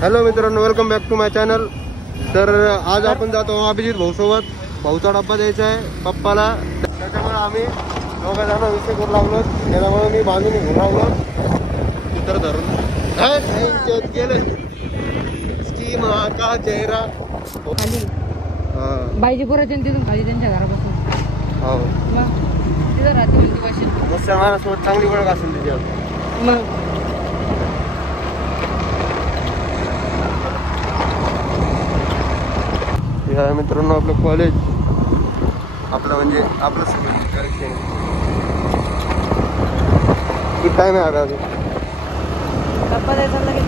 Hello मित्रांनो, welcome back to my channel. तर आज आपण जातो अभिजित भाऊ सोबत. भाऊचा डब्बा द्यायचा आहे पप्पाला, त्याच्यामुळे आम्ही दोघा जण विषय करू लागलो. त्याच्यामुळे मी बांधून घेऊन लागलो चित्र धरून. गेले स्कीम का चेहरा खाली बायजीपुराच्या तिथून खाली त्यांच्या घरापासून. हो तिथं राहते म्हणते वाशिम. मस्त महाराष्ट्रात चांगली ओळख असेल तिच्यावर. मग या मित्रांनो आपलं कॉलेज, आपलं म्हणजे आपलं सगळं करेक्शन. किती टाइम आहे आता? डब्बा द्यायचा लगेच.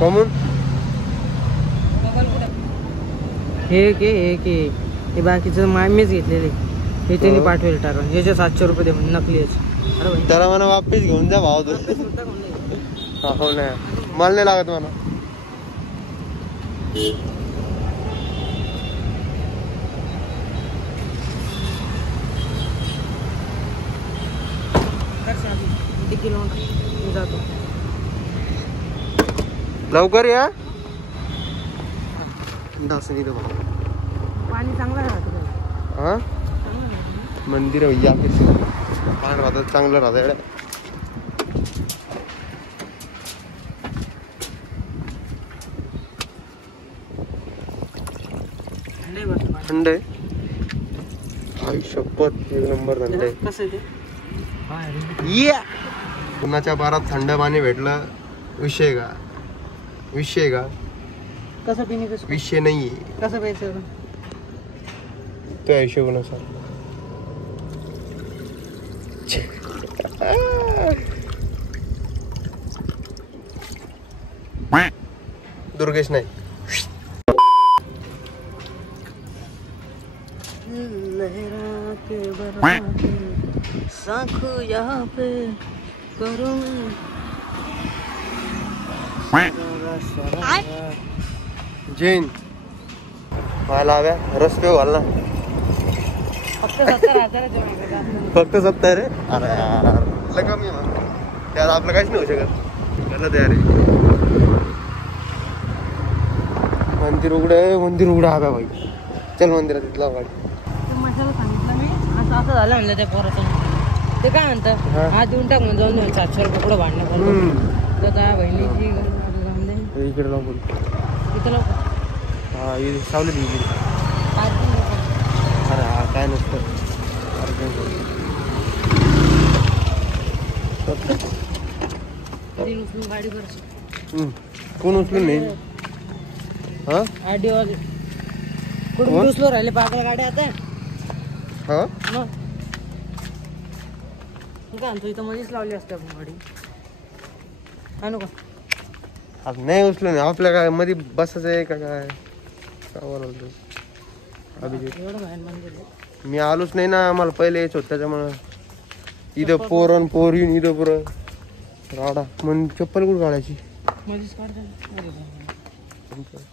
कमून हे बाकीचं मीच घेतलेले. हे त्यांनी पाठवेल टाका. ह्याचे 700 रुपये दे म्हणून नकलीच. त्याला म्हणा वापिस घेऊन जा भाव. तो हो नाही, मला नाही लागत म्हणा. जातो लवकर या. पाणी चांगलं राहतं. हा मंदिर भैया पाणी राहतं चांगलं राहतं. थंड आहे. शपथ एक नंबर थंड आहे. कसं आहे ते? उन्हाच्या बारात थंड पाणी भेटलं. विषय का कसं पिणे? कसं विषय नाहीये. कसं प्यायचं? त्या हिशोबानुसार. दुर्गेश नाही. साखू यहाँ पे करूँ जैन मला हव्या रस पे घाल ना. फक्त 70,000. फक्त 70 रे. अरे यार लगा मी मग त्यात आपलं काहीच नाही होऊ शकत. गलत आहे. मंदिर उघडं हव्या भाई. चल मंदिरात तिथला गाडी. मशाला सांगितलं मी असं झालं म्हणलं त्या पोराचं. ते काय म्हणतं हा देऊन टाक म्हणून जाऊन 700 रुपये पुढं भांडणं करून. तर त्या बहिणीची इकडे लावून तिथं लवकर. हा इथे सावली दिली. अरे हा काय नसतं. गाडी कर. कोण उचलून नाही. हा आरडीओ कुठून उचलून राहिले पागल गाड्या आता. हा मग काय म्हणतो इथं मध्येच लावली असते आपण गाडी. आणू का? आता नाही उचलून आपल्या काय मध्ये बसायचं आहे का काय? अभिजित एवढं बाहेर मंदिर. मी आलोच नाही ना. मला पहिले यायचं होतं त्याच्यामुळं. इथं पोर येऊन इथं पुरं राडा. मग चप्पल कुठं काढायची? मध्येच काढता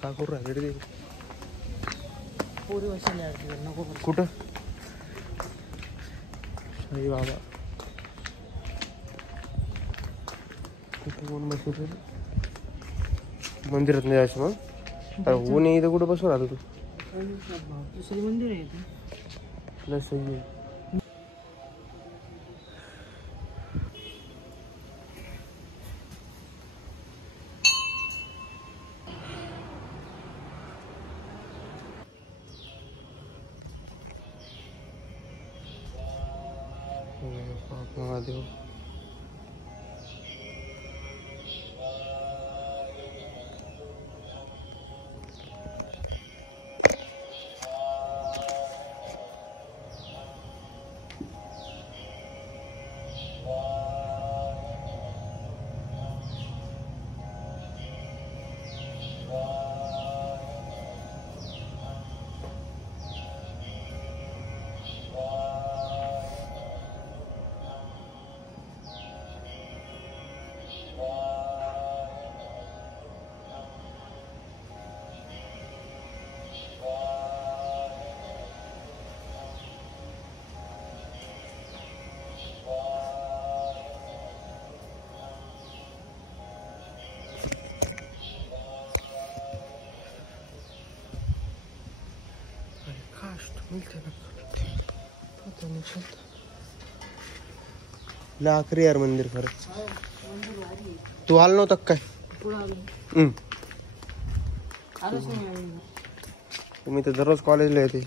का करू राहिले पोरी बसले नको. कुठं साई बाबा कुठं कोण बसू? मंदिरात नाही जायचं मग. अरे ऊन इथं कुठं बसू राहतो तू? दुसरी मंदिर आहे सही. महादेव आखरी यार मंदिर खरंच. तू आला नव्हता काय? पुढं आलो. आलोच नाही. तुम्ही तर दररोज कॉलेजला येते.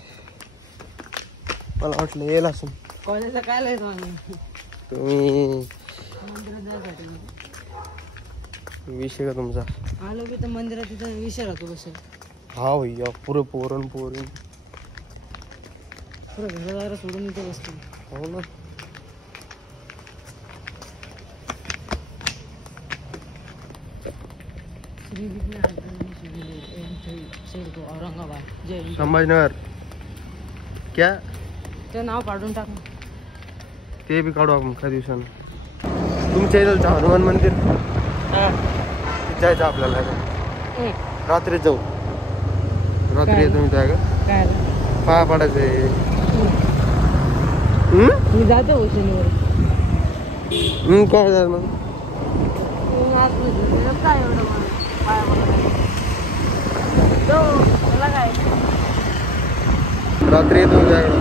मला वाटलं येईल असं. कॉलेजला काय लिहायचो आम्ही? तुम्ही मंदिरात जायसाठी. विषय का तुमचा? आलो की तर मंदिरात तिथं विषय राहतो बसेल. हा भैया पुरं पोरण पोरण. पुरं घरादारा सोडून इथे बसतो. हो ना. श्री विज्ञान औरंगाबाद जय हिंद. संभाजीनगर क्या? ते नाव काढून टाक ना. ते बी काढू आपण काही दिवसानं. तुमच्या इथलचं हनुमान मंदिर जायचं आपल्याला. रात्री जाऊ. रात्री येतो मी त्या काय पाया पडायचंय. मी जातो हो शनिवारी. काय झालं मग? काय एवढं पाया पडायला काय रात्री येतो मी त्याकडं.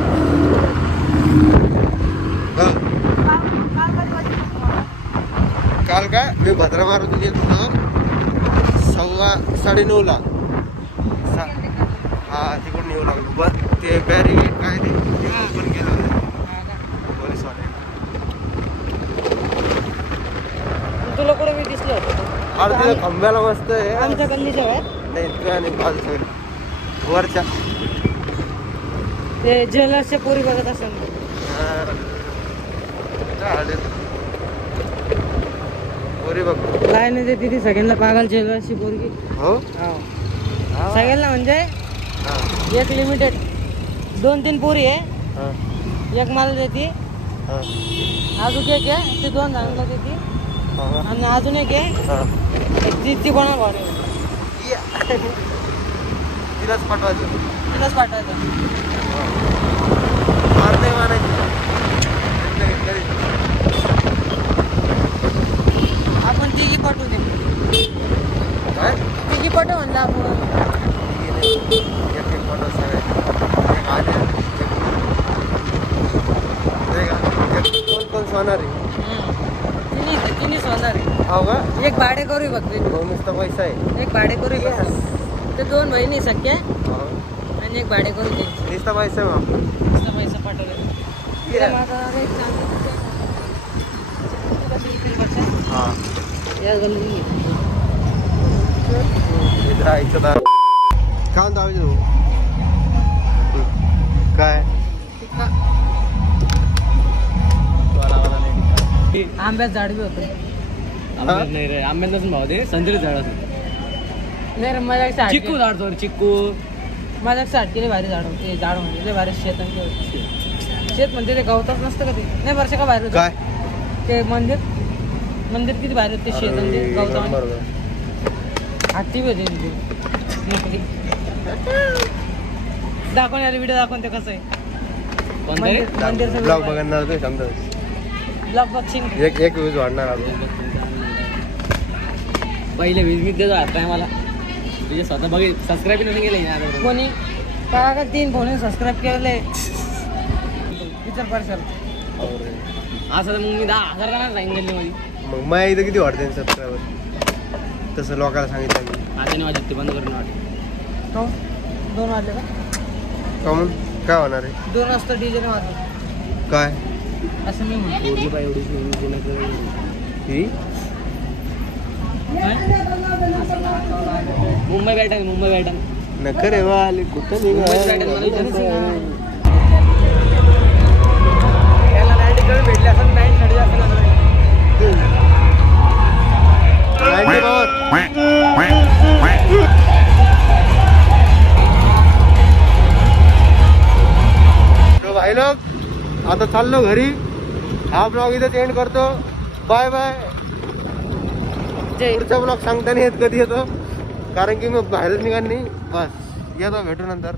काल काय मी भद्रा मारुती येत होतो 9:30ला. हा तिकडून येऊ लागलो. पण ते बॅरिगेट काय ते ओपन केलं होतं पोलीसवाले. तुला कुठं मी दिसलं होतं? अरे तिथं खंब्याला मस्त आहे. आमच्या गल्लीच्या वेळेत नाही तुझ्या आणि बाजू सगळं वरच्या ते ज्वेलर्सच्या पोरी बघत असेल. पोरी बघ काय नाही ते तिथे सगळ्यांना पागल ज्वेलर्सची पोरगी. हो सगळ्यांना म्हणजे एक लिमिटेड 2-3 पोरी आहे. एक मला देते, अजून एक आहे ते 2 जणांना देते, आणि अजून एक आहे ती कोणा भारी तिलाच पाठवायचं. तिलाच पाठवायचं. मारते मानायची. आपण तिघी पाठवू दे. काय तिघी पाठव म्हणलं आपण. कोण सोनार आहे? तिन्ही सोनार आहे. हो का? एक भाडे करू बघ. नुसता पैसा आहे. एक भाडे करू ते 2 बहिणी सख्या आणि एक भाडे करू द्यायची. नुसता पैसा आहे मग. नुसता पैसा पाठवला. या गल्ली राहायचं काय म्हणतो आम्ही तू काय आंब्यात झाड बी होतं. नाही रे आंब्यात नसून भाव दे संत्री झाड नाही रे माझ्या साठ चिक्कू झाड सॉरी चिक्कू माझ्या 60 केले भारी झाड होते. झाड म्हणजे लय भारी शेत शेत म्हणते ते गवतच नसतं का ते. नाही वर्ष का बाहेर काय ते मंदिर किती बाहेर होते शेत म्हणजे गवता हाती बी होते तिथे. दाखवून यार व्हिडिओ दाखवून ते कसं आहे मंदिर ब्लॉग बघणार ते समजा. ब्लॉग बघशील एक व्ह्यूज वाढणार अजून. पहिले वीज देतो आता मला तुझे स्वतः बघ सबस्क्राईब नसेल केलं कोणी का 3 फोन सबस्क्राईब केले विचार पार्सल असं तर मग मी 10,000 का सांगेन गल्लीमध्ये. मग मग इथं किती वाढते सबस्क्रायबर तसं लोकांना सांगितलं मी. आता नाही वाजत ते बंद करून वाटत. हो 2 वाजले का? कमून काय होणार आहे? 2 वाजता डीजे वाजले काय असं मी म्हणतो. पोरगी पाय एवढीच नाही मुंबई बॅटन नका रे वाले कुठं भेटले असं नाही साडे तो भाई लोग आता चाललो घरी. हा ब्लॉग इथं एंड करतो. Bye bye. पुढचा ब्लॉग सांगता नाही येत कधी येतो कारण की मग बाहेरच निघाल नाही. बस येतो भेटू नंतर.